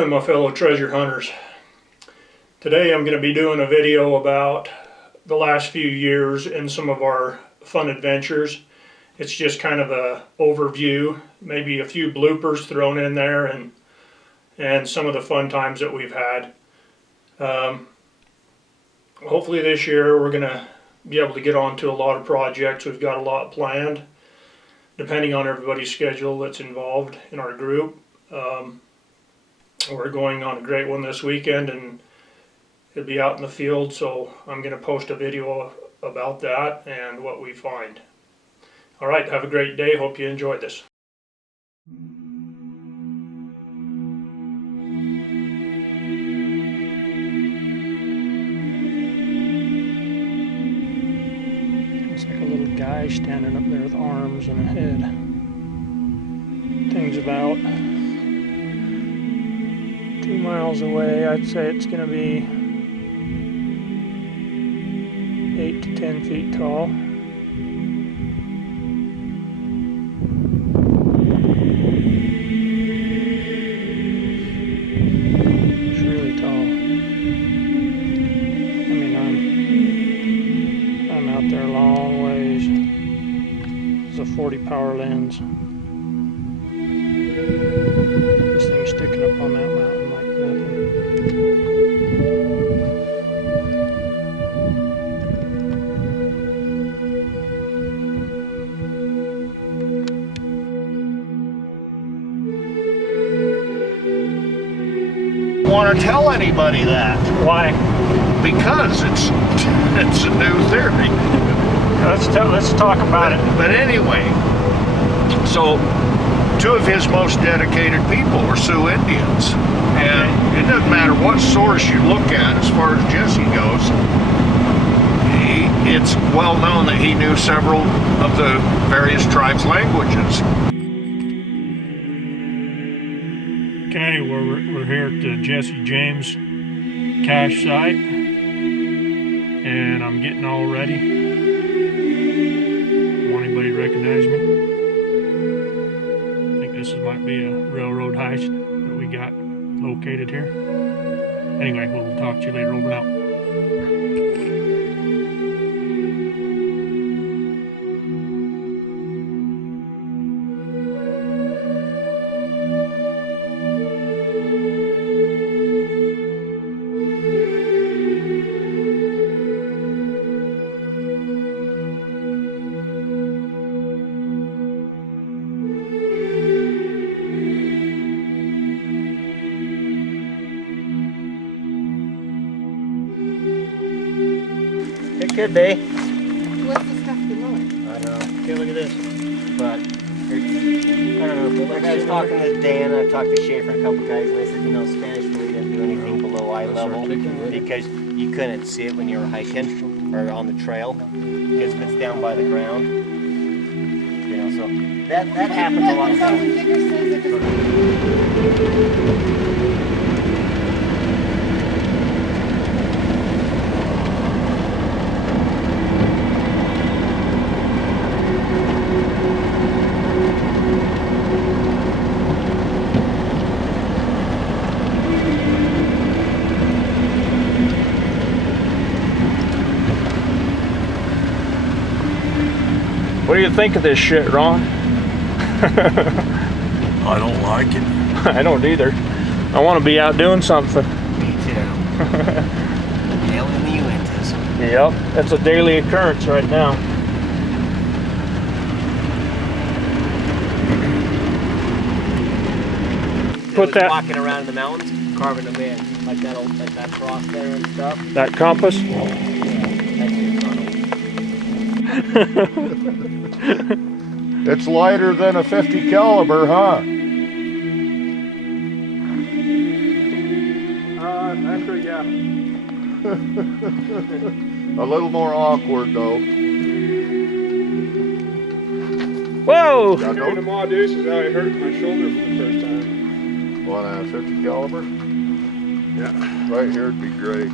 morning, my fellow treasure hunters. Today I'm going to be doing a video about the last few years and some of our fun adventures. It's just kind of a overview, maybe a few bloopers thrown in there, and some of the fun times that we've had. Hopefully this year we're going to be able to get on to a lot of projects. We've got a lot planned, depending on everybody's schedule that's involved in our group. We're going on a great one this weekend, and it'll be out in the field, so I'm going to post a video about that and what we find. All right, have a great day. Hope you enjoyed this. Looks like a little guy standing up there with arms and a head. Thing's about 2 miles away. I'd say it's going to be 8 to 10 feet tall. It's really tall. I mean, I'm out there a long ways. It's a 40 power lens. This thing's sticking up on that mountain like nothing. Want to tell anybody that. Why? Because it's a new theory. Let's talk about it. But anyway, so 2 of his most dedicated people are Sioux Indians. And it doesn't matter what source you look at as far as Jesse goes, it's well known that he knew several of the various tribes' languages. Okay, we're here at the Jesse James cache site, and I'm getting all ready. Want anybody to recognize me? I think this might be a railroad heist that we got located here. Anyway, we'll talk to you later. Over and out. It could be. What's the stuff below it? I don't know. Okay, look at this. But I don't know. Like I was talking to Dan, I talked to Schaefer and a couple guys, and they said, you know, Spanish really didn't do anything below eye level because you couldn't see it when you were hiking or on the trail because if it's down by the ground. You know, so that happens a lot of times. What do you think of this shit, Ron? I don't like it. I don't either. I want to be out doing something. Me too. Hell in the Uintas. Yep, that's a daily occurrence right now. Put that walking around in the mountains, carving them in like that cross there and stuff. that compass. It's lighter than a 50 caliber, huh? Actually, yeah. A little more awkward though. Whoa! Carrying a Ma Deuce is how I hurt my shoulder for the first time. Want a 50 caliber? Yeah. Right here would be great.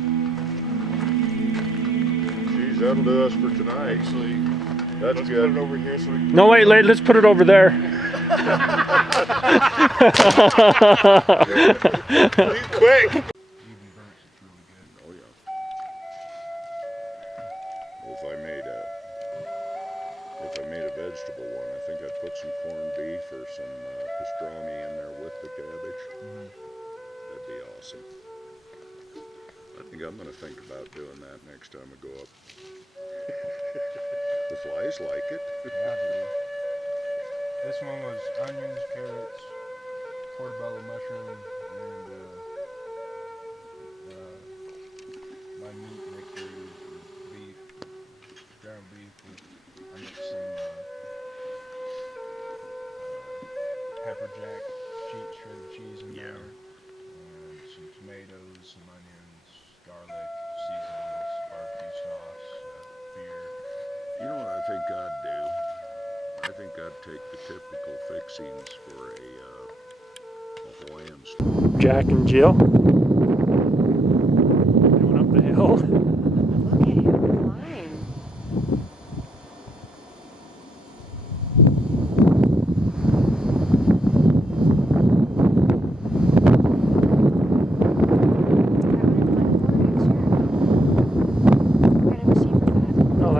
Geez, that'll do us for tonight. Actually, that's good. Put it over here so we can... No, wait, let's put it over there. Quick! Oh yeah. If I made a vegetable one, I think I'd put some corned beef or some pastrami in there with the cabbage. That'd be awesome. I think I'm gonna think about doing that next time I go up. The flies like it. Yeah, dude. This one was onions, carrots, portobello mushroom, and my meat mixture was beef, ground beef. I mixed some pepper jack, shredded cheese in there, and some tomatoes, some onions, garlic, seasonings, barbecue sauce, beer. You know what I think I'd do? I think I'd take the typical fixings for a Hawaiian stew. Jack and Jill. Going up the hill. Look at him climb. Oh,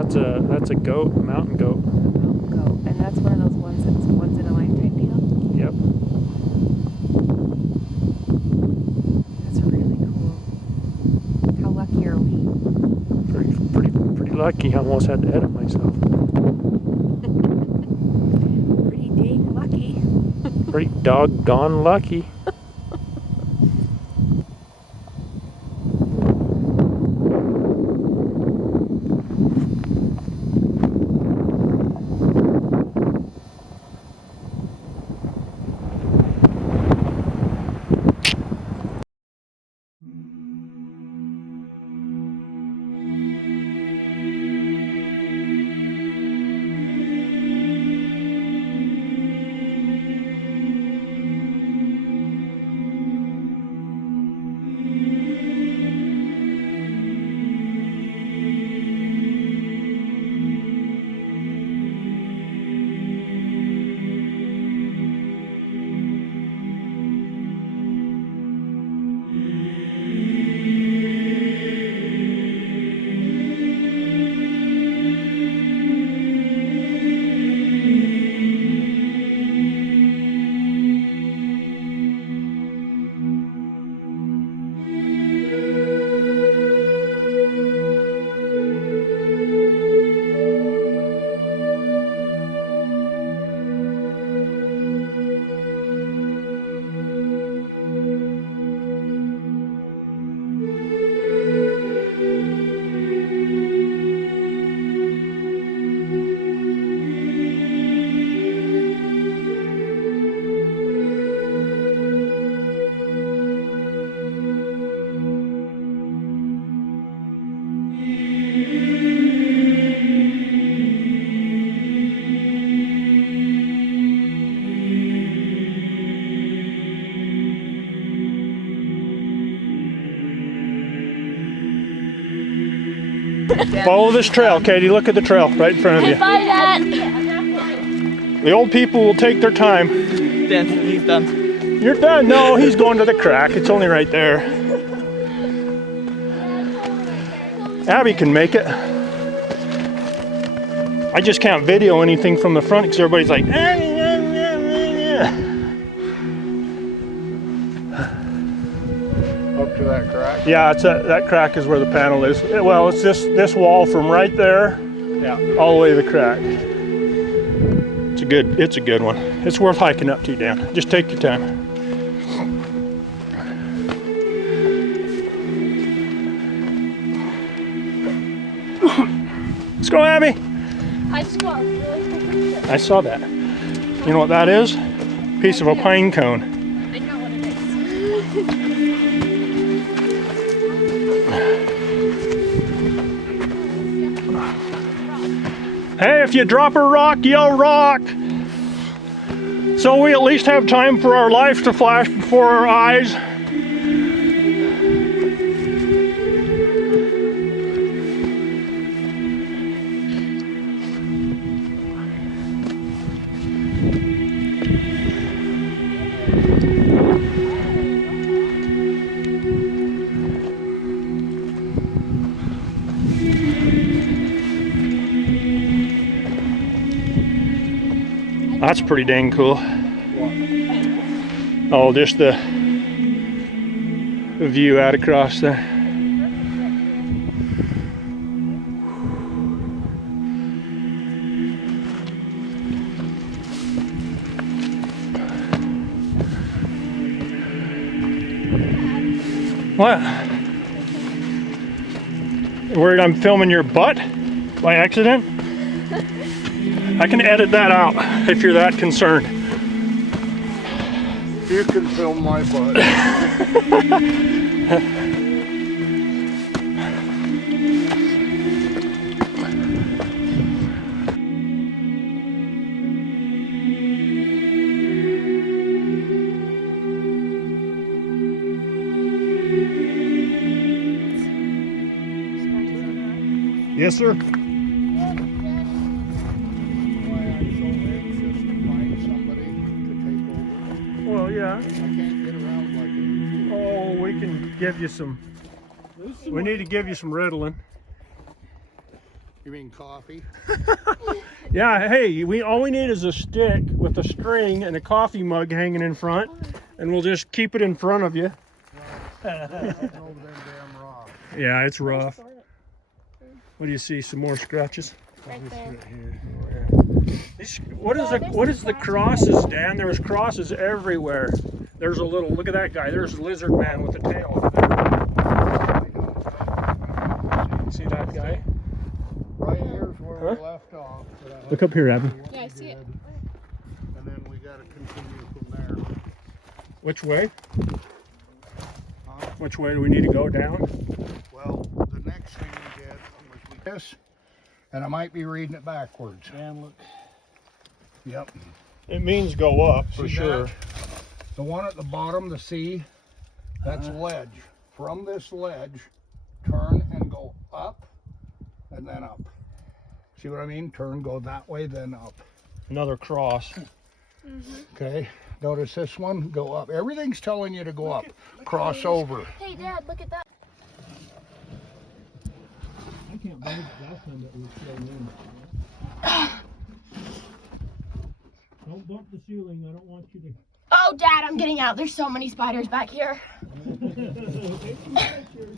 that's a goat, a mountain goat. Goat. And that's one of those ones that's once in a lifetime deal? Yep. That's really cool. How lucky are we? Pretty lucky. I almost had to edit myself. Pretty dang lucky. Pretty doggone lucky. Follow this trail, Katie. Look at the trail right in front of you. Bye, Dad. The old people will take their time. Dancing, he's done. You're done. No, he's going to the crack. It's only right there. Abby can make it. I just can't video anything from the front because everybody's like, Up to that crack? yeah, it's that crack is where the panel is. Well, it's this wall from right there, yeah, all the way to the crack. It's a good one. It's worth hiking up to, Dan. Just take your time. Let's go, Abby. I just got a really cool picture. I saw that. You know what that is? Piece of a pine cone. I know what it is. Hey, if you drop a rock, yell rock. So we at least have time for our life to flash before our eyes. That's pretty dang cool. Oh, just the view out across there. What? Worried I'm filming your butt by accident? I can edit that out if you're that concerned. You can film my butt. Yes, sir. Why I'm so anxious to find somebody to take over. Well, yeah. I can't get around like I used to. Oh, we can give you some. We need to give you some Ritalin. You mean coffee? Yeah, hey, all we need is a stick with a string and a coffee mug hanging in front, and we'll just keep it in front of you. Over them damn rocks. Yeah, it's rough. What do you see? Some more scratches? Right there. What is the crosses, Dan? There's crosses everywhere. There's a little, look at that guy. There's a lizard man with a tail over there. See that guy? Right here's where Huh? we left off. But I Look up here, Abby. Yeah, I see it. And then we got to continue from there. Which way? Huh? Which way do we need to go? Down? Well, the next thing we did was this, and I might be reading it backwards. And look. Yep. It means go up for See sure. that? The one at the bottom, the C, that's ledge. From this ledge, turn and go up, and then up. See what I mean? Turn, go that way, then up. Another cross. Okay? Notice this one, go up. Everything's telling you to go up. Cross over. Hey, Dad, look at that. I can't believe last time that we showed in. Don't bump the ceiling. I don't want you to. Oh, Dad, I'm getting out. There's so many spiders back here. Take some pictures.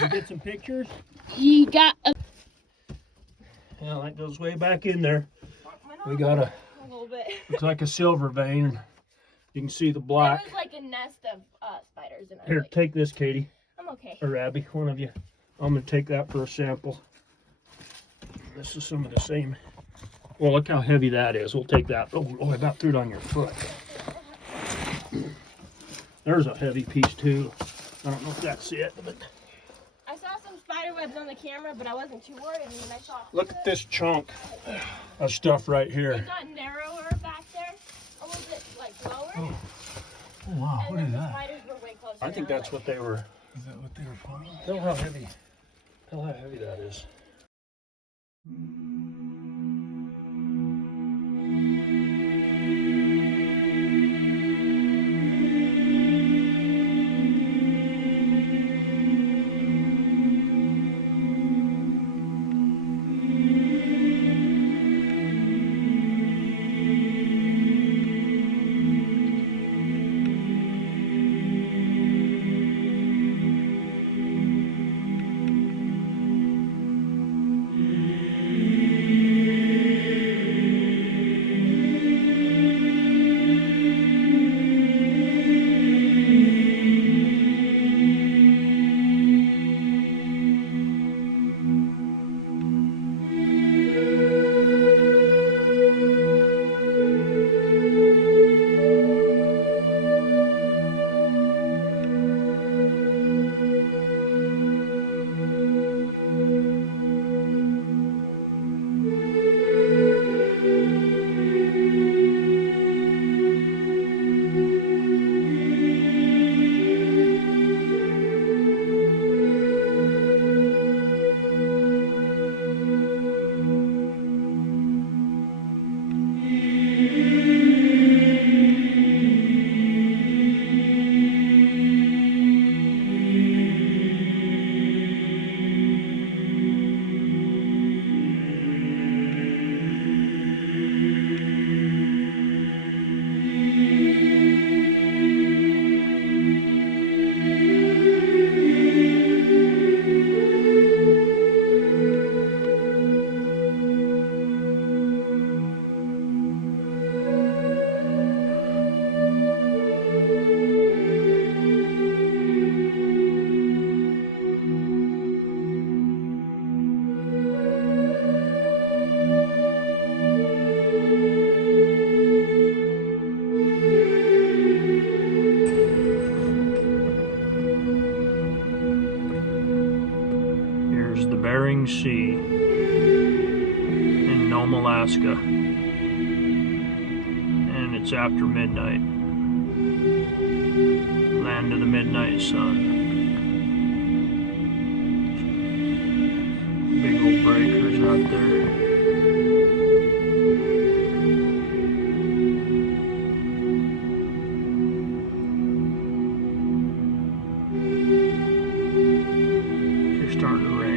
You get some pictures? You got a Yeah, that goes way back in there. We got a, little bit. looks like a silver vein. And you can see the There black. was like a nest of spiders in Here, it. take this, Katie. I'm okay. Or Abby, one of you. I'm gonna take that for a sample. This is some of the same. Well, look how heavy that is. We'll take that. Oh, I about threw it on your foot. There's a heavy piece too. I don't know if that's it, but I saw some spider webs on the camera, but I wasn't too worried. And then I saw look at this chunk of stuff right here. it got narrower back there, a little bit like lower. Oh, wow, and then the spiders were way closer. I think down, that's what they were. Is that what they were following? Tell how heavy that is. the Bering Sea in Nome, Alaska. And it's after midnight. Land of the midnight sun. Big old breakers out there. It's starting to rain.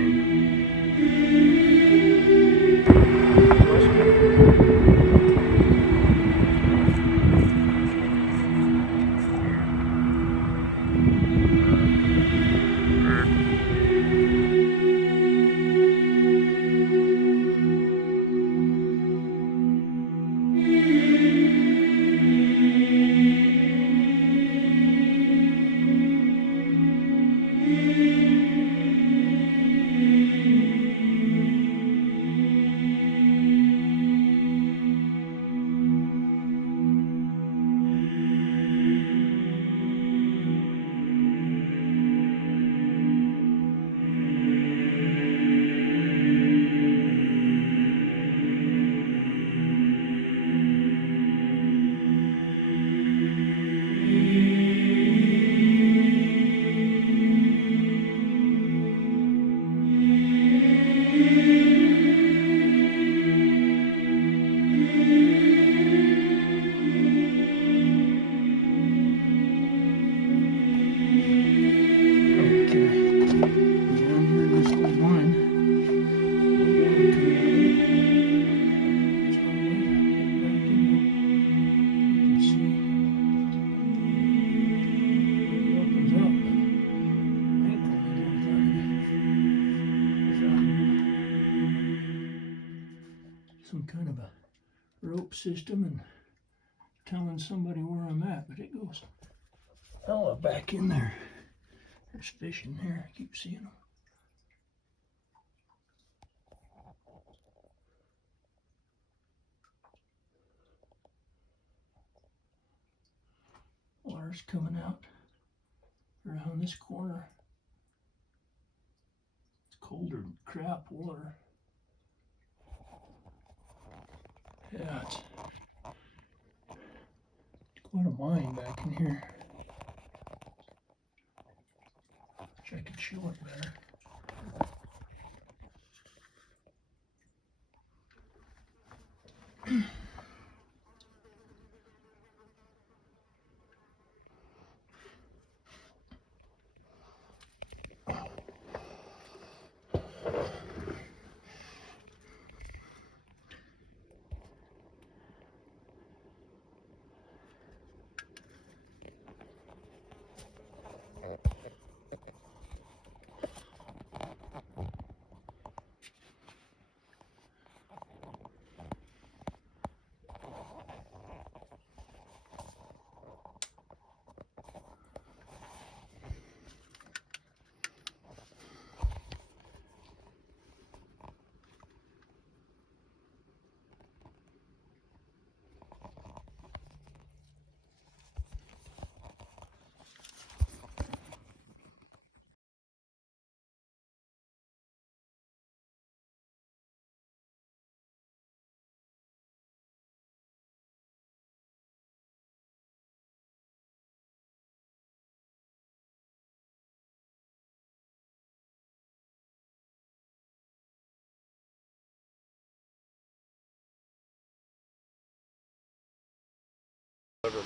Some kind of a rope system and telling somebody where I'm at, but it goes hella back in there. There's fish in there. I keep seeing them. Water's coming out around this corner. It's colder than crap water. Yeah, it's quite a mine back in here. Wish I could show it better.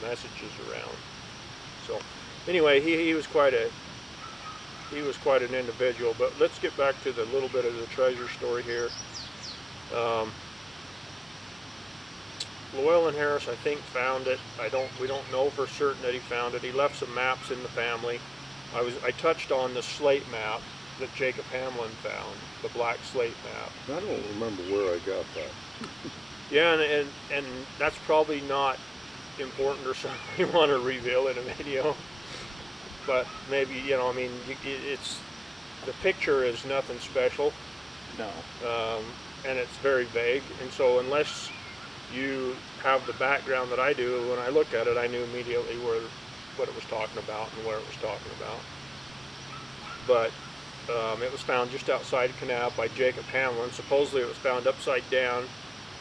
Messages around. So anyway, he was quite an individual. But let's get back to the little bit of the treasure story here. Llewellyn Harris, I think, found it. We don't know for certain that he found it. He left some maps in the family. I touched on the slate map that Jacob Hamlin found, the black slate map. I don't remember where I got that. Yeah, and that's probably not important or something you want to reveal in a video, but maybe, you know, I mean, it's, the picture is nothing special. No. And it's very vague, and so unless you have the background that I do, when I looked at it, I knew immediately what it was talking about and where it was talking about. But It was found just outside Kanab by Jacob Hamlin. Supposedly it was found upside down,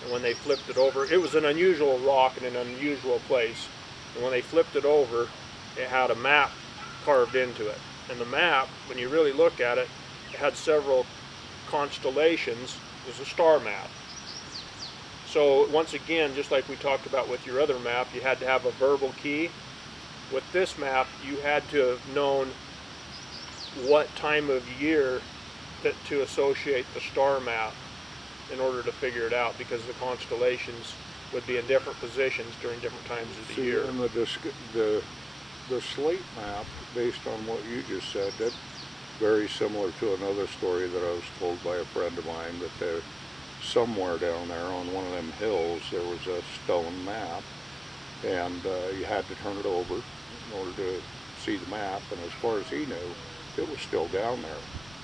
and when they flipped it over, it was an unusual rock in an unusual place. And when they flipped it over, it had a map carved into it. And the map, when you really look at it, it had several constellations. It was a star map. So once again, just like we talked about with your other map, you had to have a verbal key. With this map, you had to have known what time of year that to associate the star map in order to figure it out, because the constellations would be in different positions during different times of the year. And the slate map, based on what you just said, that's very similar to another story that I was told by a friend of mine, that there, somewhere down there on one of them hills, there was a stone map, and you had to turn it over in order to see the map, and as far as he knew, it was still down there.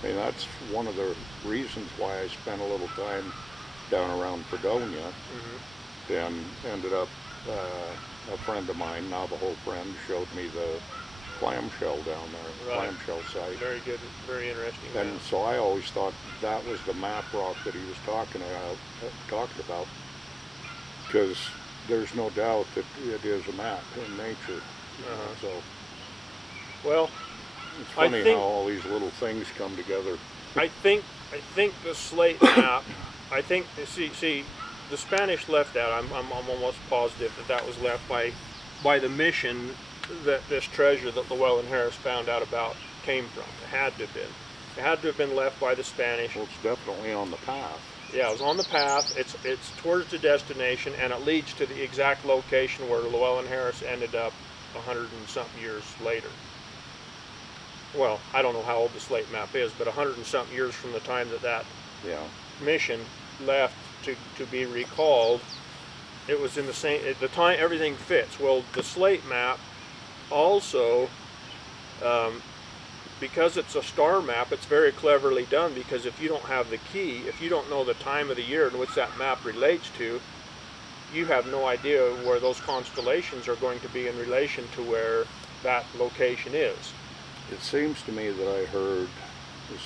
I mean, that's one of the reasons why I spent a little time down around Fredonia, and ended up, a friend of mine, Navajo friend, showed me the clamshell down there, Right. clamshell site. Very good, very interesting. And so I always thought that was the map rock that he was talking about, because there's no doubt that it is a map in nature. You know, so Well, it's I funny think- how all these little things come together. I think the slate map. I think see the Spanish left that. I'm almost positive that was left by the mission that this treasure that Llewellyn Harris found out about came from. It had to have been. It had to have been left by the Spanish. Well, it's definitely on the path. Yeah, it was on the path. It's towards the destination, and it leads to the exact location where Llewellyn Harris ended up 100 and something years later. Well, I don't know how old the slate map is, but 100 and something years from the time that Yeah. mission left to be recalled, it was in the same, at the time everything fits. Well, the slate map also, because it's a star map, it's very cleverly done, because if you don't have the key, if you don't know the time of the year in which that map relates to, you have no idea where those constellations are going to be in relation to where that location is. It seems to me that I heard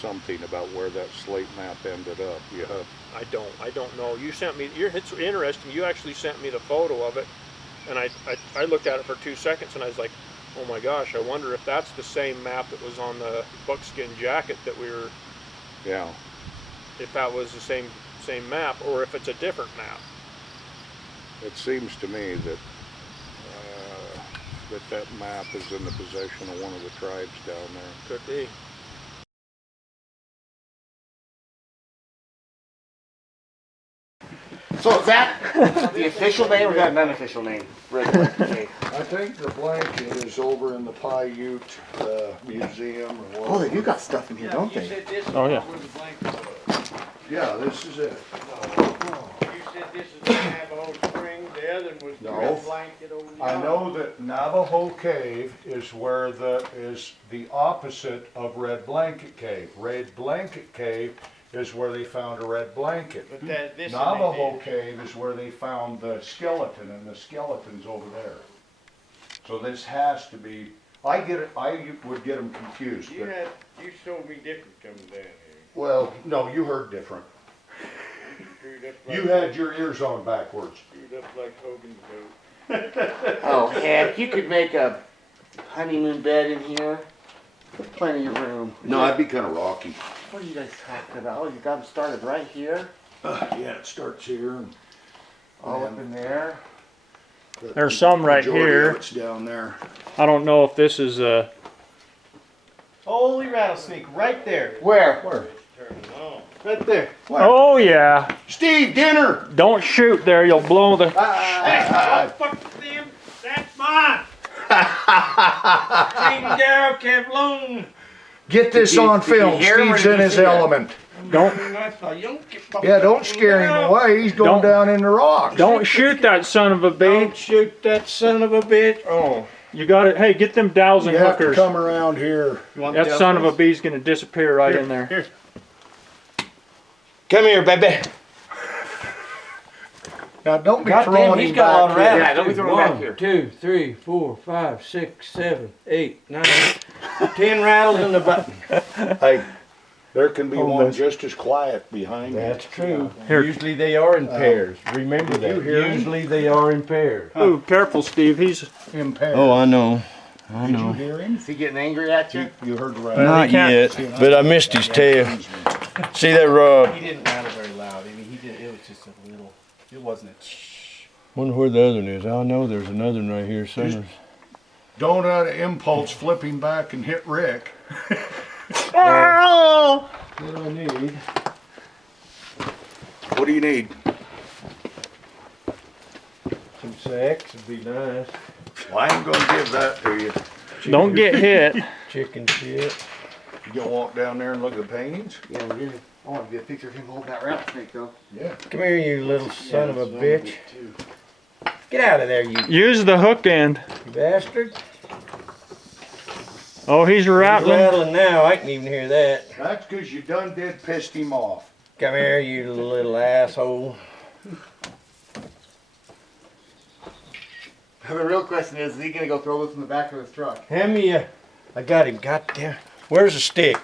something about where that slate map ended up. You have, I don't know. You sent me, it's interesting, you actually sent me the photo of it, and I looked at it for 2 seconds, and I was like, oh my gosh, I wonder if that's the same map that was on the buckskin jacket that we were, yeah. if that was the same map, or if it's a different map. It seems to me that that map is in the possession of one of the tribes down there. Could be. So is that the official name or is that an unofficial name? Red Blanket Cave. I think the blanket is over in the Paiute Museum or what. Oh, they do got stuff in here, don't they? Oh yeah. Yeah, this is it. You said this is Navajo Spring, the other one was No. Red Blanket over there. I know that Navajo Cave is where is the opposite of Red Blanket Cave. Red Blanket Cave is where they found a red blanket. But this one Navajo they Cave is where they found the skeleton, and the skeleton's over there. So this has to be, I would get them confused, did. but, You told me different coming down here. well, no, you heard different. You screwed up like, You had your ears on backwards. screwed up like Hogan's goat. Oh, heck, you could make a honeymoon bed in here. Plenty of room. No, it'd be kind of rocky. What are you guys talking about? Oh, you got them started right here? Yeah, it starts here and All up in there? There's some right majority of here. it's down there. I don't know if this is a. Holy rattlesnake, right there. Where? Where? Turn it on. Right there. Oh yeah. Steve, dinner! Don't shoot there. You'll blow the. Fuck them, that's mine. King Darrow Kevlon. Get this on film. hear him or Steve's did in you his see that? element. Don't That's a yoke. Yeah, don't scare him away. He's going Don't- down in the rocks. don't shoot that son of a bee. Don't shoot that son of a bitch. Oh. You got it. Hey, get them dowsing You have to hookers. come around here. You want That the son of a others? bee's gonna disappear right in there. Here. Come here, baby. Now, don't be Goddamn, throwing he's him got a lot back of here. Yeah, don't be throwing them back here. 2, 3, 4, 5, 6, 7, 8, 9, 10 rattles in the button. Hey, There can be Hold one this. just as quiet behind you. That's true. Here. Usually they are in pairs. Remember did you that. hear him? Usually they are in pairs. Oh, careful, Steve. He's Impaired. Oh, I know. I Did you know. hear him? Is he getting angry at you? You heard right. Not yet, but I missed his tail. See that rod? He didn't rattle very loud. I mean, he did. It was just a little. It wasn't a. Wonder where the other one is. I know there's another one right here somewhere. Don't out of impulse flip him back and hit Rick. What do I need? What do you need? Some sacks would be nice. Well, I ain't gonna give that to you. don't get hit. Chicken shit. You gonna walk down there and look at the paintings? Yeah, we did. I want to get a picture of him holding that rattlesnake though. Yeah. Come here, you little son of a bitch. Get out of there, you Use the hook end. bastard. Oh, he's He's rattling. rattling now. I can even hear that. That's 'cause you done did pissed him off. Come here, you little asshole. The real question is he gonna go throw this in the back of his truck? Hand me a... I got him. Goddamn. Where's the stick?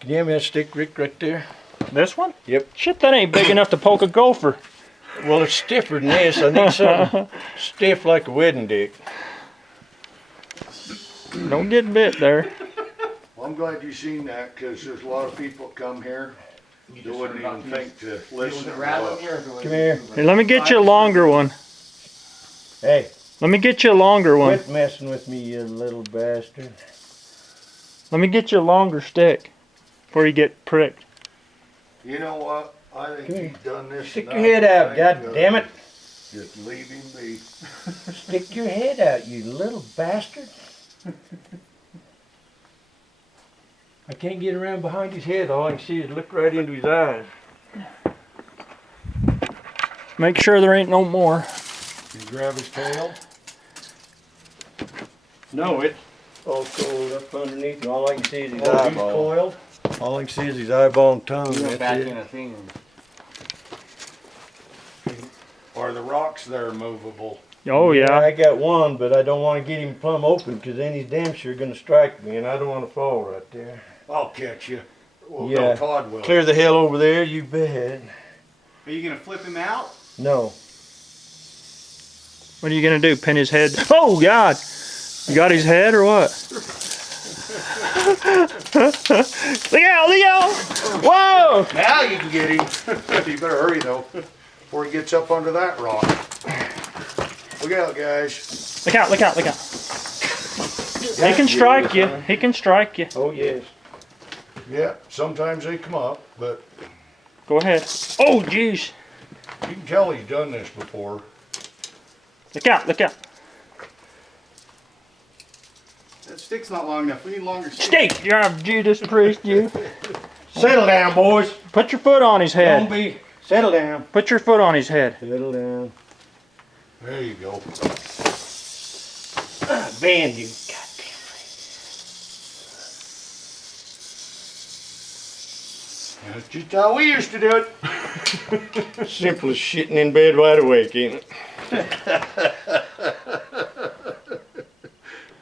Can you hand me that stick, Rick, right there? This one? Yep. Shit, that ain't big enough to poke a gopher. Well, it's stiffer than this. I need something stiff like a wedding dick. Don't get bit there. Well, I'm glad you seen that, 'cause there's a lot of people that come here that wouldn't even think to listen to what. Come here. Hey, let me get you a longer one. Hey, Let me get you a longer one. quit messing with me, you little bastard. Let me get you a longer stick before you get pricked. You know what? I think Come here. he's done this. Stick your enough. head out, I god ain't damn gonna- it. Just leave him be. Stick your head out, you little bastard. I can't get around behind his head. All I can see is look right into his eyes. Make sure there ain't no more. You grab his tail. No, it's all coiled up underneath. All I can see is his Oh, he's eyeball. coiled. All I can see is his eyeball and tongue. He went back That's in it. a thing. Are the rocks there movable? Oh yeah. I got one, but I don't want to get him plumb open because then he's damn sure going to strike me, and I don't want to fall right there. I'll catch you. Well, Yeah. no, Todd will. Clear the hell over there, you bet. Are you gonna flip him out? No. What are you gonna do? Pin his head? Oh God! You got his head or what? Look out! Look out! Whoa! Now you can get him. You better hurry though, before he gets up under that rock. Look out, guys. Look out! Look out! Look out! He can strike you. He can strike you. Oh, yes. Yeah, sometimes they come up, but Go ahead. Oh jeez! you can tell he's done this before. Look out! Look out! That stick's not long enough. We need longer stick. Steve, you're a Judas Priest. You Settle down, boys. put your foot on his Don't head. be. Settle down. Put your foot on his head. Settle down. There you go. Bend you. That's just how we used to do it. Simple as shitting in bed wide awake, ain't it?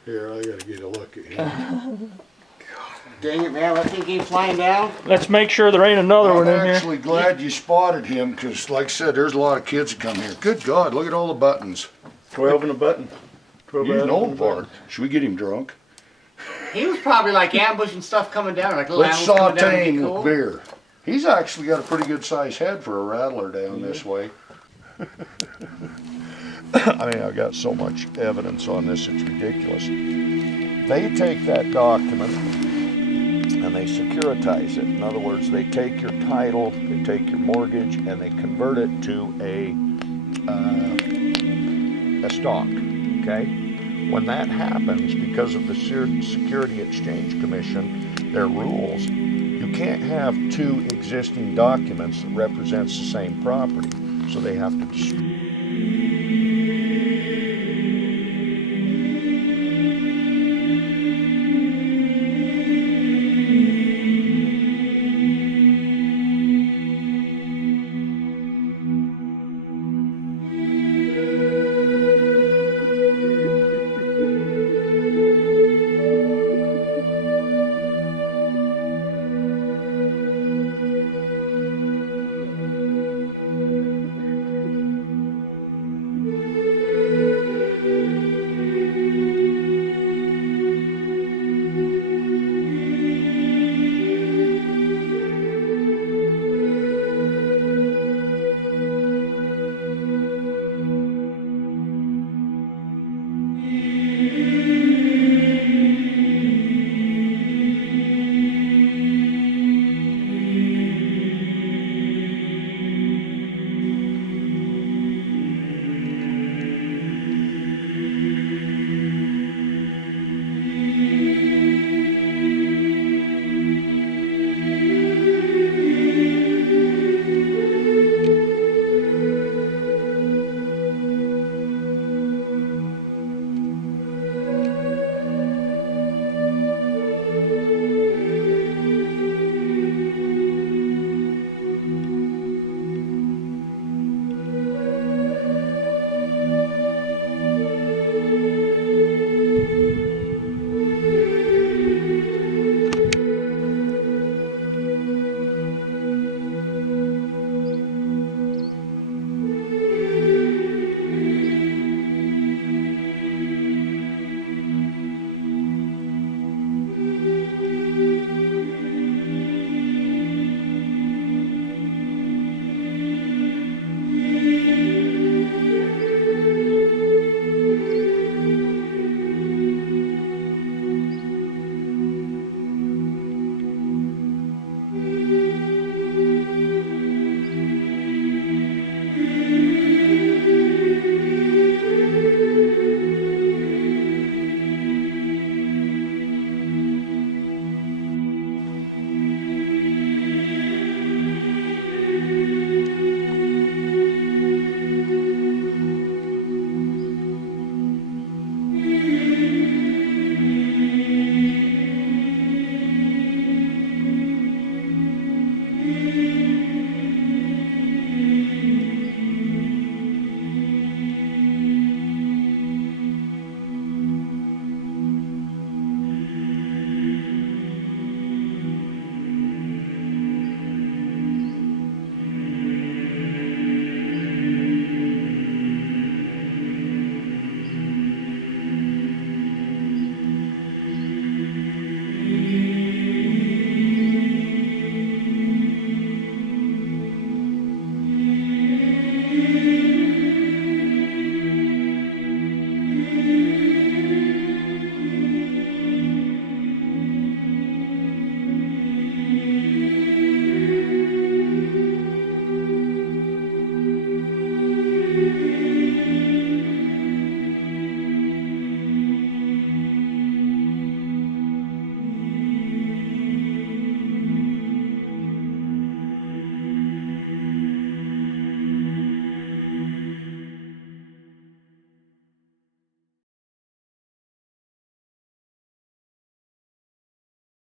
Here, I gotta get a look at him. Dang it, man! That thing came flying down. Let's make sure there ain't another I'm one in here. actually glad you spotted him, because like I said, there's a lot of kids that come here. Good God, look at all the buttons. 12 in a button. 12 He's an in a old button. part. Should we get him drunk? He was probably like ambushing stuff coming down, like little Let's animals coming down. saute It'd him be with cool. beer. He's actually got a pretty good sized head for a rattler down this way. I mean, I've got so much evidence on this, it's ridiculous. They take that document and they securitize it. In other words, they take your title, they take your mortgage, and they convert it to a stock, okay? When that happens, because of the Security Exchange Commission, their rules, you can't have two existing documents that represents the same property. So they have to